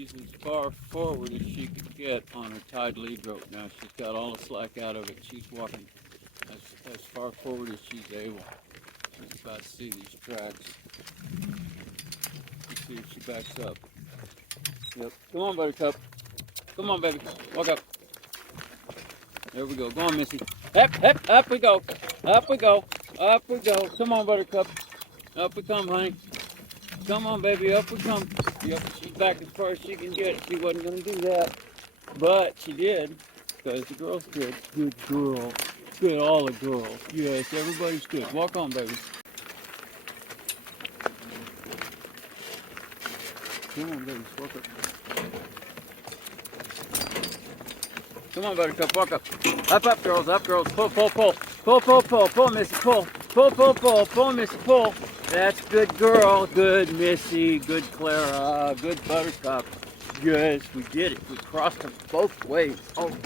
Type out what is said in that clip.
She's as far forward as she could get on her tied lead rope now. She's got all the slack out of it. She's walking as far forward as she's able. She's about to see these tracks. Let's see if she backs up. Yep. Come on, Buttercup. Come on, baby. Walk up. There we go. Go on, Missy. Up we go. Up we go. Up we go. Come on, Buttercup. Up we come, honey. Come on, baby. Up we come. Yep, she's back as far as she can get. She wasn't going to do that. But she did. Because the girl's good. Good girl. Good, all the girls. Yes, everybody's good. Walk on, baby. Come on, baby. Walk up. Come on, Buttercup. Walk up. Up, girls. Up, girls. Pull. Pull, Missy. Pull, Missy. Pull. That's good girl. Good Missy. Good Clara. Good Buttercup. Yes, we did it. We crossed them both ways. All right.